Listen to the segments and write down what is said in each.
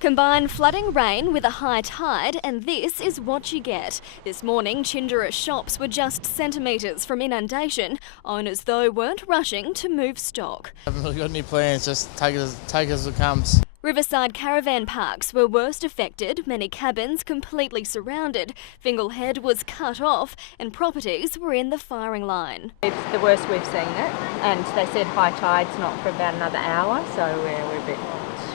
Combine flooding rain with a high tide and this is what you get. This morning, Chinderah shops were just centimetres from inundation. Owners, though, weren't rushing to move stock. Haven't really got any plans, just take it as it comes. Riverside caravan parks were worst affected, many cabins completely surrounded, Fingal Head was cut off and properties were in the firing line. It's the worst we've seen it, and they said high tide's not for about another hour, so we're a bit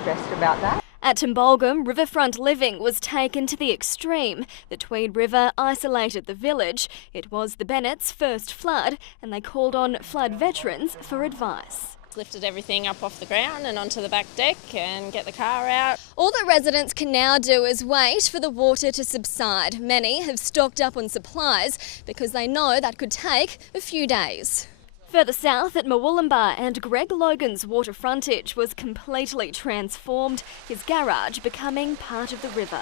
stressed about that. At Timbolgum, riverfront living was taken to the extreme. The Tweed River isolated the village. It was the Bennetts' first flood and they called on flood veterans for advice. Lifted everything up off the ground and onto the back deck and get the car out. All that residents can now do is wait for the water to subside. Many have stocked up on supplies because they know that could take a few days. Further south at Murwillumbah and Greg Logan's water frontage was completely transformed, his garage becoming part of the river.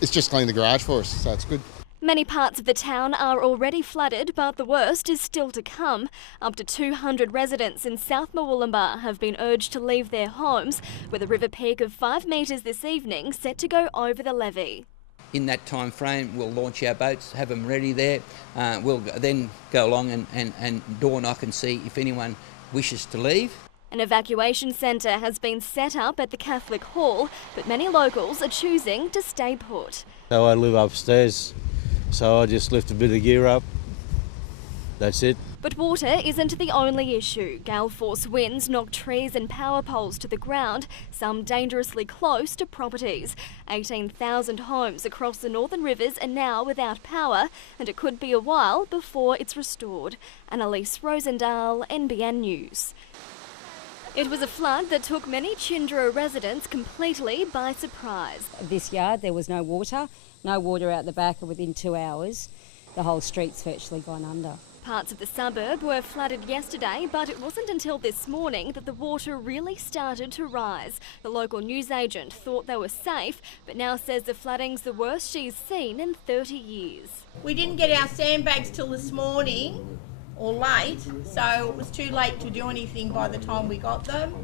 It's just cleaned the garage for us, so it's good. Many parts of the town are already flooded, but the worst is still to come. Up to 200 residents in South Murwillumbah have been urged to leave their homes, with a river peak of 5 metres this evening set to go over the levee. In that time frame, we'll launch our boats, have them ready there. We'll then go along and door knock and see if anyone wishes to leave. An evacuation centre has been set up at the Catholic Hall, but many locals are choosing to stay put. So I live upstairs, so I just lift a bit of gear up. That's it. But water isn't the only issue. Gale force winds knocked trees and power poles to the ground, some dangerously close to properties. 18,000 homes across the Northern Rivers are now without power, and it could be a while before it's restored. Anna-Lise Rosendahl, NBN News. It was a flood that took many Chinderah residents completely by surprise. This yard, there was no water out the back, and within 2 hours, the whole street's virtually gone under. Parts of the suburb were flooded yesterday, but it wasn't until this morning that the water really started to rise. The local newsagent thought they were safe, but now says the flooding's the worst she's seen in 30 years. We didn't get our sandbags till this morning, or late, so it was too late to do anything by the time we got them.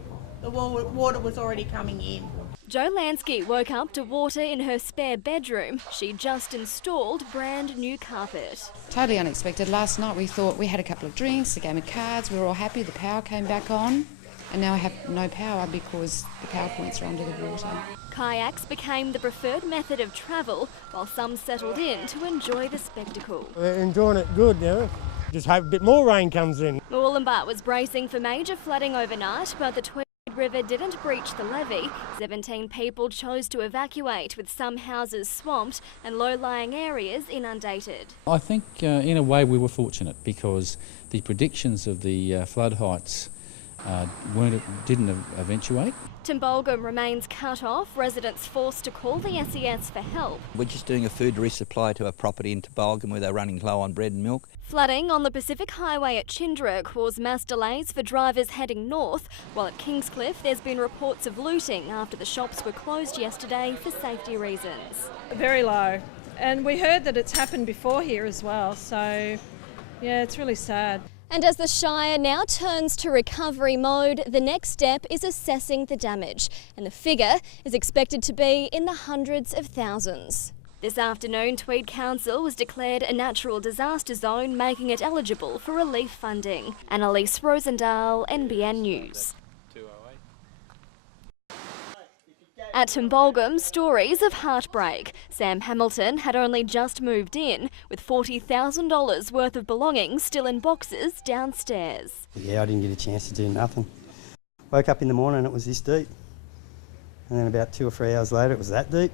The water was already coming in. Jo Lansky woke up to water in her spare bedroom. She just installed brand new carpet. Totally unexpected. Last night we thought we had a couple of drinks, a game of cards, we were all happy, the power came back on, and now I have no power because the power points are under the water. Kayaks became the preferred method of travel, while some settled in to enjoy the spectacle. We're enjoying it good, you know. Just hope a bit more rain comes in. Murwillumbah was bracing for major flooding overnight, but the Tweed River didn't breach the levee. 17 people chose to evacuate, with some houses swamped and low-lying areas inundated. I think in a way we were fortunate because the predictions of the flood heights didn't eventuate. Timbolgum remains cut off, residents forced to call the SES for help. We're just doing a food resupply to a property in Timbolgum where they're running low on bread and milk. Flooding on the Pacific Highway at Chinderah caused mass delays for drivers heading north, while at Kingscliff there's been reports of looting after the shops were closed yesterday for safety reasons. Very low. And we heard that it's happened before here as well, so yeah, it's really sad. And as the Shire now turns to recovery mode, the next step is assessing the damage, and the figure is expected to be in the hundreds of thousands. This afternoon, Tweed Council was declared a natural disaster zone, making it eligible for relief funding. Anna-Lise Rosendahl, NBN News. At Timbolgum, stories of heartbreak. Sam Hamilton had only just moved in, with $40,000 worth of belongings still in boxes downstairs. Yeah, I didn't get a chance to do nothing. Woke up in the morning and it was this deep. And then about 2 or 3 hours later it was that deep.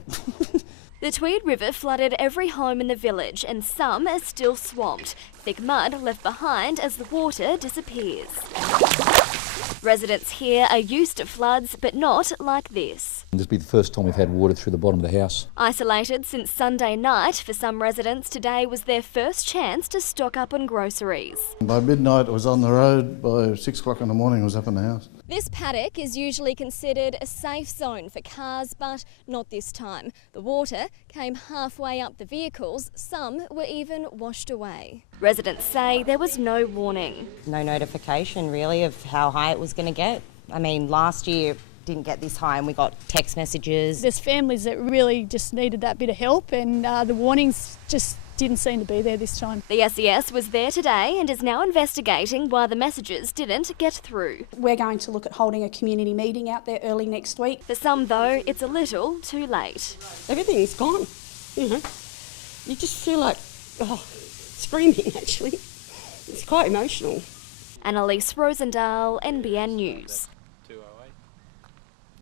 The Tweed River flooded every home in the village and some are still swamped. Thick mud left behind as the water disappears. Residents here are used to floods, but not like this. This will be the first time we've had water through the bottom of the house. Isolated since Sunday night, for some residents today was their first chance to stock up on groceries. By midnight I was on the road, by 6 o'clock in the morning I was up in the house. This paddock is usually considered a safe zone for cars, but not this time. The water came halfway up the vehicles, some were even washed away. Residents say there was no warning. No notification really of how high it was going to get. I mean, last year didn't get this high, and we got text messages. There's families that really just needed that bit of help, and the warnings just didn't seem to be there this time. The SES was there today and is now investigating why the messages didn't get through. We're going to look at holding a community meeting out there early next week. For some, though, it's a little too late. Everything's gone, you know. You just feel like, screaming actually. It's quite emotional. Anna-Lise Rosendahl, NBN News.